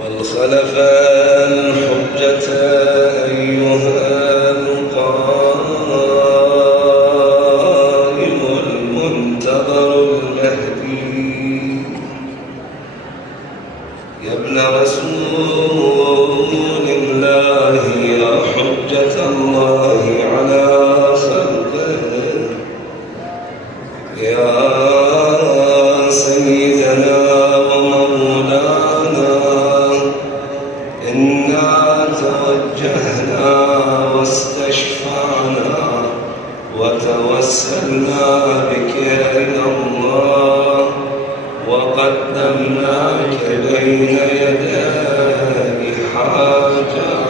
والخلفاء الحجة أيها القائم المنتظر المهدي يا ابن رسول الله يا حجة الله على خلقه يا سيدنا ومولانا إنا توجهنا واستشفعنا وتوسلنا بك إلى الله وقدمناك بين يدي حاجاتنا